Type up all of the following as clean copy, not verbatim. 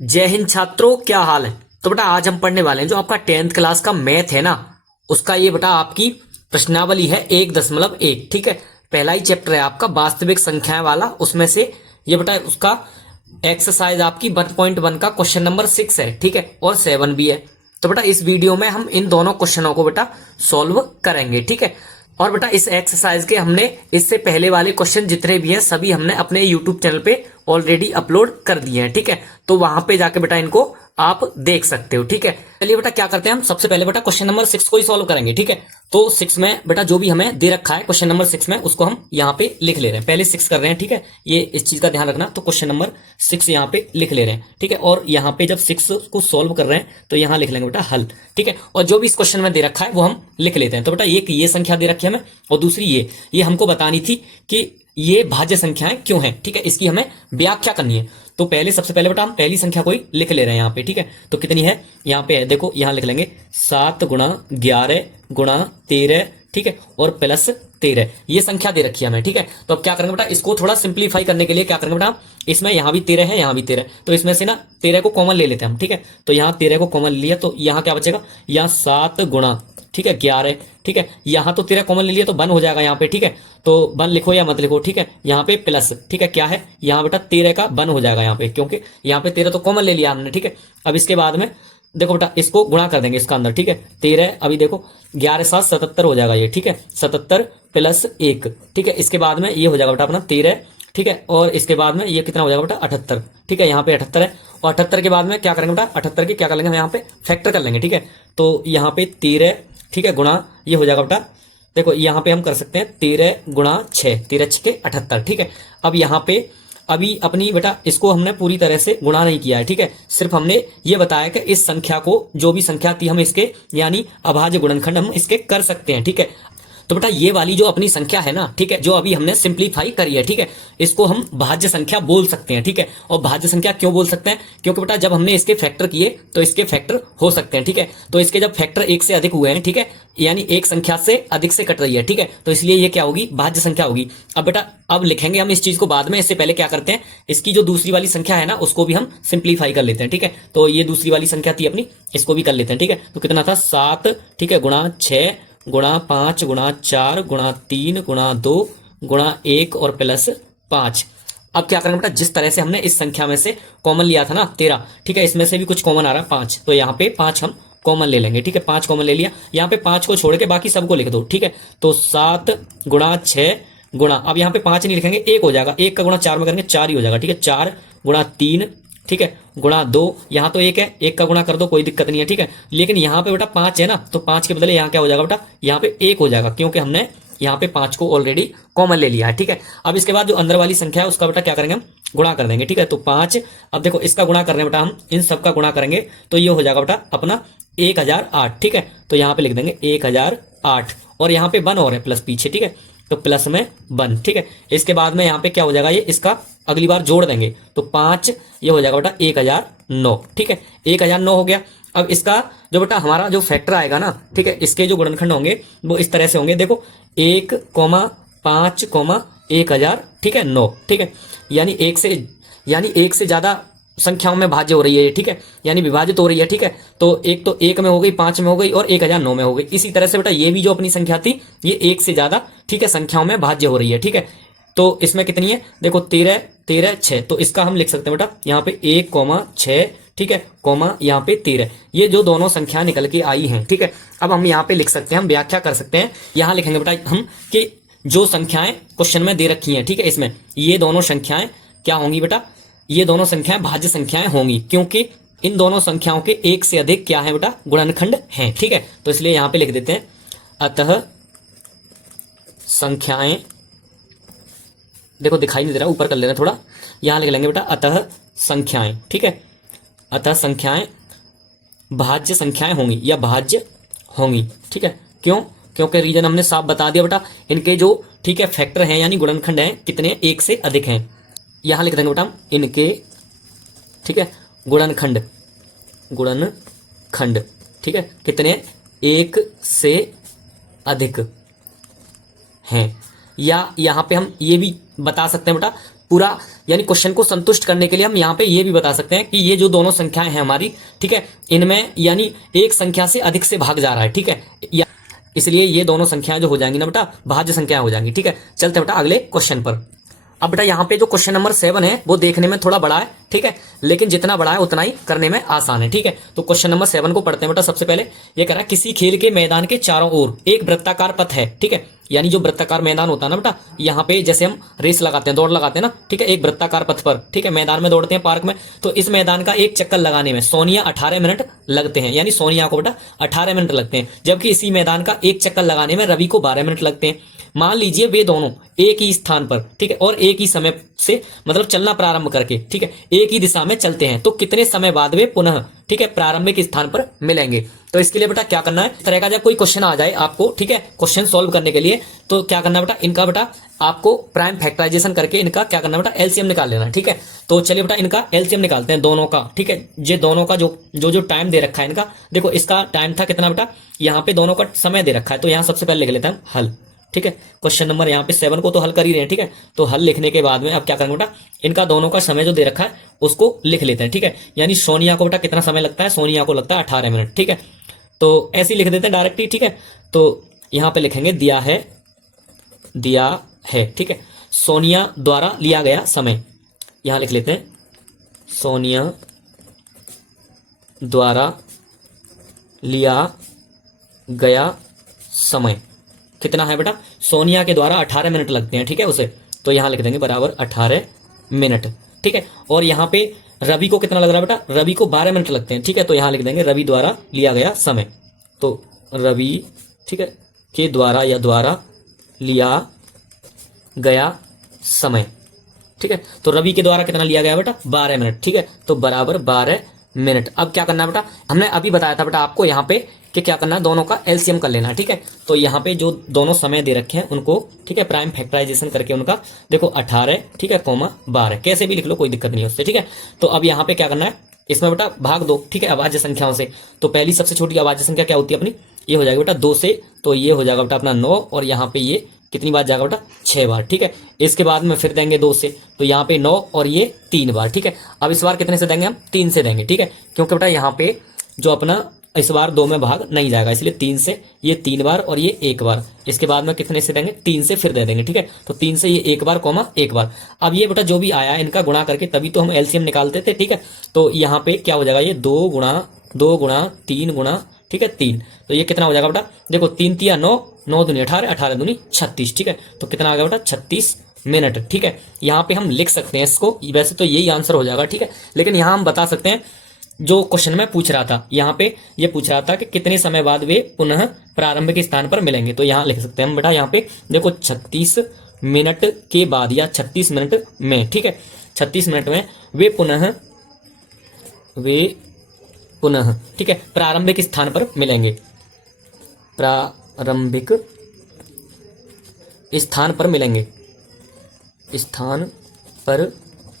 जय हिंद छात्रों, क्या हाल है। तो बेटा आज हम पढ़ने वाले हैं जो आपका 10th क्लास का मैथ है ना, उसका ये बेटा आपकी प्रश्नावली है 1.1। ठीक है, पहला ही चैप्टर है आपका वास्तविक संख्याएं वाला। उसमें से ये बेटा उसका एक्सरसाइज आपकी 1.1 का क्वेश्चन नंबर 6 है। ठीक है, और 7 भी है। तो बेटा इस वीडियो में हम इन दोनों क्वेश्चनों को बेटा सॉल्व करेंगे। ठीक है, और बेटा इस एक्सरसाइज के हमने इससे पहले वाले क्वेश्चन जितने भी हैं सभी हमने अपने यूट्यूब चैनल पे ऑलरेडी अपलोड कर दिए हैं। ठीक है, तो वहां पे जाके बेटा इनको आप देख सकते हो। ठीक है, चलिए बेटा क्या करते हैं, हम सबसे पहले बेटा क्वेश्चन नंबर 6 को ही सॉल्व करेंगे। ठीक है, तो 6 में बेटा जो भी हमें दे रखा है क्वेश्चन नंबर 6 में उसको हम यहाँ पे लिख ले रहे हैं। पहले 6 कर रहे हैं। ठीक है, ये इस चीज का ध्यान रखना। तो क्वेश्चन नंबर 6 यहाँ पे लिख ले रहे हैं। ठीक है, और यहाँ पे जब 6 को सॉल्व कर रहे हैं तो यहाँ लिख लेंगे बेटा हल। ठीक है, और जो भी इस क्वेश्चन में दे रखा है वो हम लिख लेते हैं। तो बेटा एक ये संख्या दे रखी है हमें और दूसरी ये हमको बतानी थी कि ये भाज्य संख्याएं क्यों हैं। ठीक है, इसकी हमें व्याख्या करनी है। तो पहले सबसे पहले बेटा हम पहली संख्या को ही लिख ले रहे हैं यहाँ पे। ठीक है, तो कितनी है यहाँ पे है, देखो यहाँ लिख लेंगे 7 गुणा 11 गुणा 13। ठीक है, और प्लस 13 ये संख्या दे रखी है हमें। ठीक है, तो अब क्या करेंगे बेटा, इसको थोड़ा सिंप्लीफाई करने के लिए क्या करेंगे बेटा, इसमें यहाँ भी 13 है यहाँ भी 13, तो इसमें से ना 13 को कॉमन ले लेते हैं हम। ठीक है, तो यहाँ 13 को कॉमन लिया तो यहाँ क्या बचेगा, यहाँ 7 गुणा, ठीक है 11। ठीक है, यहाँ तो 13 कॉमन ले लिया तो 1 हो जाएगा यहाँ पे। ठीक है, तो 1 लिखो या मत लिखो। ठीक है, यहाँ पे प्लस, ठीक है क्या है, यहाँ बेटा 13 का 1 हो जाएगा यहाँ पे, क्योंकि यहाँ पे 13 तो कॉमन ले लिया हमने। ठीक है, अब इसके बाद में देखो बेटा इसको गुणा कर देंगे इसका अंदर। ठीक है, 13 अभी देखो 11 7 77 हो जाएगा ये। ठीक है, 77 प्लस 1। ठीक है, इसके बाद में ये हो जाएगा बेटा अपना 13। ठीक है, और इसके बाद में ये कितना हो जाएगा बेटा 78। ठीक है, यहाँ पे 78 है, और 78 के बाद में क्या करेंगे बेटा, 78 के क्या कर लेंगे हम यहाँ पे फैक्टर कर लेंगे। ठीक है, तो यहाँ पे 13, ठीक है गुणा ये हो जाएगा बेटा, देखो यहाँ पे हम कर सकते हैं 13 गुणा 6, 13 6 78। ठीक है, अब यहाँ पे अभी अपनी बेटा इसको हमने पूरी तरह से गुणा नहीं किया है। ठीक है, सिर्फ हमने ये बताया कि इस संख्या को जो भी संख्या थी हम इसके यानी अभाज्य गुणनखंड हम इसके कर सकते हैं। ठीक है, तो बेटा ये वाली जो अपनी संख्या है ना, ठीक है, जो अभी हमने सिंप्लीफाई करी है, ठीक है, इसको हम भाज्य संख्या बोल सकते हैं। ठीक है, और भाज्य संख्या क्यों बोल सकते हैं, क्योंकि बेटा जब हमने इसके फैक्टर किए तो इसके फैक्टर हो सकते हैं। ठीक है, तो इसके जब फैक्टर 1 से अधिक हुए हैं, ठीक है, यानी एक संख्या से अधिक से कट रही है। ठीक है, तो इसलिए ये क्या होगी, भाज्य संख्या होगी। अब बेटा अब लिखेंगे हम इस चीज को बाद में, इससे पहले क्या करते हैं, इसकी जो दूसरी वाली संख्या है ना उसको भी हम सिंप्लीफाई कर लेते हैं। ठीक है, तो ये दूसरी वाली संख्या थी अपनी, इसको भी कर लेते हैं। ठीक है, तो कितना था 7, ठीक है गुणा 6 गुणा 5 गुणा 4 गुणा 3 गुणा 2 गुणा 1 और प्लस 5। अब क्या करेंगे बेटा, जिस तरह से हमने इस संख्या में से कॉमन लिया था ना 13, ठीक है, इसमें से भी कुछ कॉमन आ रहा है 5, तो यहाँ पे 5 हम कॉमन ले लेंगे। ठीक है, 5 कॉमन ले लिया, यहाँ पे 5 को छोड़ के बाकी सबको लिख दो। ठीक है, तो 7 गुणा 6 गुणा, अब यहाँ पे 5 नहीं लिखेंगे 1 हो जाएगा, 1 का गुणा 4 में करेंगे 4 ही हो जाएगा। ठीक है, 4 गुणा 3, ठीक है गुणा 2, यहाँ तो 1 है, 1 का गुणा कर दो कोई दिक्कत नहीं है। ठीक है, लेकिन यहाँ पे बेटा 5 है ना, तो 5 के बदले यहाँ क्या हो जाएगा बेटा, यहाँ पे 1 हो जाएगा, क्योंकि हमने यहाँ पे 5 को ऑलरेडी कॉमन ले लिया है। ठीक है, अब इसके बाद जो अंदर वाली संख्या है उसका बेटा क्या करेंगे हम गुणा कर देंगे। ठीक है, तो 5, अब देखो इसका गुणा कर रहे हैं बेटा हम, इन सब का गुणा करेंगे तो ये हो जाएगा बेटा अपना 1008। ठीक है, तो यहाँ पे लिख देंगे 1008, और यहाँ पे 1 और है प्लस पीछे। ठीक है, तो प्लस में 1। ठीक है, इसके बाद में यहाँ पे क्या हो जाएगा, ये इसका अगली बार जोड़ देंगे तो 5, ये हो जाएगा बेटा 1009। ठीक है, 1009 हो गया। अब इसका जो बेटा हमारा जो फैक्टर आएगा ना, ठीक है, इसके जो गुणनखंड होंगे वो इस तरह से होंगे, देखो 1, 5, 1000, ठीक है 9। ठीक है, यानी एक से ज्यादा संख्याओं में भाज्य हो रही है। ठीक है, यानी विभाजित हो रही है। ठीक है, तो एक में हो गई, 5 में हो गई और 1009 में हो गई। इसी तरह से बेटा ये भी जो अपनी संख्या थी ये 1 से ज्यादा, ठीक है, संख्याओं में भाज्य हो रही है। ठीक है, तो इसमें कितनी है, देखो 13 13 6, तो इसका हम लिख सकते हैं बेटा यहाँ पे 1, 6, ठीक है कॉमा यहाँ पे 13, ये जो दोनों संख्या निकल के आई हैं। ठीक है, अब हम यहाँ पे लिख सकते हैं, हम व्याख्या कर सकते हैं, यहाँ लिखेंगे बेटा हम कि जो संख्याएं क्वेश्चन में दे रखी हैं, ठीक है, इसमें ये दोनों संख्याएं क्या होंगी बेटा, ये दोनों संख्याएं भाज्य संख्याएं होंगी, क्योंकि इन दोनों संख्याओं के एक से अधिक क्या है बेटा, गुणनखंड हैं। ठीक है, तो इसलिए यहां पे लिख देते हैं अतः संख्याएं, देखो दिखाई नहीं दे रहा, ऊपर कर लेना थोड़ा, यहां लिख लेंगे बेटा अतः संख्याएं। ठीक है, अतः संख्याएं भाज्य संख्याएं होंगी या भाज्य होंगी। ठीक है, क्यों, क्योंकि रीजन हमने साफ बता दिया बेटा, इनके जो ठीक है फैक्टर हैं यानी गुणनखंड हैं कितने, 1 से अधिक हैं। यहां लिख देंगे बेटा हम इनके, ठीक है गुणनखंड, ठीक है कितने, 1 से अधिक हैं। या यहां पे हम ये भी बता सकते हैं बेटा पूरा यानी क्वेश्चन को संतुष्ट करने के लिए हम यहाँ पे ये भी बता सकते हैं कि ये जो दोनों संख्याएं हैं हमारी, ठीक है, इनमें यानी एक संख्या से अधिक से भाग जा रहा है, ठीक है, या इसलिए ये दोनों संख्याएं जो हो जाएंगी ना बेटा भाज्य संख्याएं हो जाएंगी, ठीक है। चलते हैं बेटा अगले क्वेश्चन पर। अब बेटा यहाँ पे जो क्वेश्चन नंबर 7 है वो देखने में थोड़ा बड़ा है, ठीक है, लेकिन जितना बड़ा है उतना ही करने में आसान है, ठीक है। तो क्वेश्चन नंबर 7 को पढ़ते हैं बेटा। सबसे पहले ये कह रहा है किसी खेल के मैदान के चारों ओर एक वृत्ताकार पथ है, ठीक है, यानी जो वृत्ताकार मैदान होता है ना बेटा, यहाँ पे जैसे हम रेस लगाते हैं, दौड़ लगाते हैं ना, ठीक है, एक वृत्ताकार पथ पर, ठीक है, मैदान में दौड़ते हैं पार्क में, तो इस मैदान का एक चक्कर लगाने में सोनिया 18 मिनट लगते हैं, यानी सोनिया को बेटा 18 मिनट लगते हैं, जबकि इसी मैदान का एक चक्कर लगाने में रवि को 12 मिनट लगते हैं। मान लीजिए वे दोनों एक ही स्थान पर, ठीक है, और एक ही समय से मतलब चलना प्रारंभ करके, ठीक है, एक ही दिशा में चलते हैं, तो कितने समय बाद वे पुनः, ठीक है, प्रारंभिक स्थान पर मिलेंगे। तो इसके लिए बेटा क्या करना है, इस तरह का जब कोई क्वेश्चन आ जाए आपको, ठीक है, क्वेश्चन सॉल्व करने के लिए, तो क्या करना है बेटा, इनका बेटा आपको प्राइम फैक्टराइजेशन करके इनका क्या करना है बेटा, एलसीएम निकाल लेना है, ठीक है। तो चलिए बेटा इनका एलसीएम निकालते हैं दोनों का, ठीक है। ये दोनों का जो टाइम दे रखा है इनका, देखो इसका टाइम था कितना बेटा, यहाँ पे दोनों का समय दे रखा है, तो यहाँ सबसे पहले लिख लेते हैं हल, ठीक है। क्वेश्चन नंबर यहाँ पे 7 को तो हल कर ही रहे हैं, ठीक है, तो हल लिखने के बाद में अब क्या करेंगे बेटा, इनका दोनों का समय जो दे रखा है उसको लिख लेते हैं, ठीक है। यानी सोनिया को बेटा कितना समय लगता है, सोनिया को लगता है 18 मिनट, ठीक है, तो ऐसे ही लिख देते हैं डायरेक्ट ही, ठीक है। तो यहाँ पे लिखेंगे दिया है, ठीक है, सोनिया द्वारा लिया गया समय, यहां लिख लेते हैं सोनिया द्वारा लिया गया समय कितना है बेटा, सोनिया के द्वारा 18 मिनट लगते हैं, ठीक है, उसे, तो यहां लिख देंगे बराबर 18 मिनट, ठीक है। और यहां पे रवि को कितना लग रहा है बेटा, रवि को 12 मिनट लगते हैं, ठीक है, तो यहां लिख देंगे रवि द्वारा लिया गया समय, तो रवि, ठीक है, के द्वारा या द्वारा लिया गया समय, ठीक है, तो रवि के द्वारा कितना लिया गया बेटा, 12 मिनट, ठीक है, तो बराबर 12 मिनट। अब क्या करना है बेटा, हमने अभी बताया था बेटा आपको यहाँ पे कि क्या करना है, दोनों का एलसीएम कर लेना है, ठीक है। तो यहाँ पे जो दोनों समय दे रखे हैं उनको, ठीक है, प्राइम फैक्टराइजेशन करके उनका देखो 18, ठीक है, कोमा 12 कैसे भी लिख लो, कोई दिक्कत नहीं है उससे, ठीक है। तो अब यहाँ पे क्या करना है, इसमें बेटा भाग दो, ठीक है, अभाज्य संख्याओं से। तो पहली सबसे छोटी अभाज्य संख्या क्या होती है अपनी, ये हो जाएगा बेटा 2 से, तो ये हो जाएगा बेटा अपना 9, और यहाँ पे ये कितनी बार जाएगा बेटा, 6 बार, ठीक है। इसके बाद में फिर देंगे 2 से, तो यहाँ पे 9 और ये 3 बार, ठीक है। अब इस बार कितने से देंगे हम, 3 से देंगे, ठीक है, क्योंकि बेटा यहाँ पे जो अपना इस बार 2 में भाग नहीं जाएगा, इसलिए 3 से ये 3 बार और ये 1 बार। इसके बाद में कितने से देंगे, 3 से फिर दे देंगे, ठीक है। तो 3 से ये 1 बार कोमा 1 बार। अब ये बेटा जो भी आया इनका गुणा करके तभी तो हम एलसीएम निकालते थे, ठीक है। तो यहाँ पे क्या हो जाएगा, ये 2 गुणा 3 गुणा, ठीक है, 3, तो ये कितना हो जाएगा बेटा, देखो 3 तिया 9, 9 दूनी 18, 18 दूनी 36, ठीक है, तो कितना आ गया बेटा 36 मिनट, ठीक है। यहाँ पे हम लिख सकते हैं इसको, वैसे तो यही आंसर हो जाएगा, ठीक है, लेकिन यहाँ हम बता सकते हैं जो क्वेश्चन में पूछ रहा था, यहाँ पे ये पूछ रहा था कि कितने समय बाद वे पुनः प्रारंभिक स्थान पर मिलेंगे, तो यहाँ लिख सकते हैं हम बेटा, यहाँ पे देखो 36 मिनट के बाद या 36 मिनट में, ठीक है, 36 मिनट में वे पुनः, ठीक है, प्रारंभिक स्थान पर मिलेंगे, प्रारंभिक स्थान पर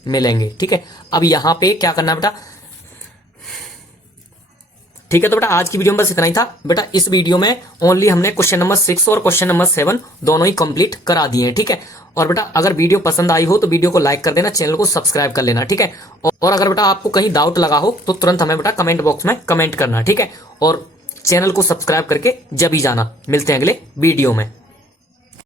मिलेंगे, ठीक है। अब यहां पे क्या करना बेटा, ठीक है, तो बेटा आज की वीडियो में बस इतना ही था बेटा। इस वीडियो में ओनली हमने क्वेश्चन नंबर 6 और क्वेश्चन नंबर 7 दोनों ही कंप्लीट करा दिए हैं, ठीक है। और बेटा अगर वीडियो पसंद आई हो तो वीडियो को लाइक कर देना, चैनल को सब्सक्राइब कर लेना, ठीक है। और अगर बेटा आपको कहीं डाउट लगा हो तो तुरंत हमें बेटा कमेंट बॉक्स में कमेंट करना, ठीक है। और चैनल को सब्सक्राइब करके जब ही जाना। मिलते हैं अगले वीडियो में।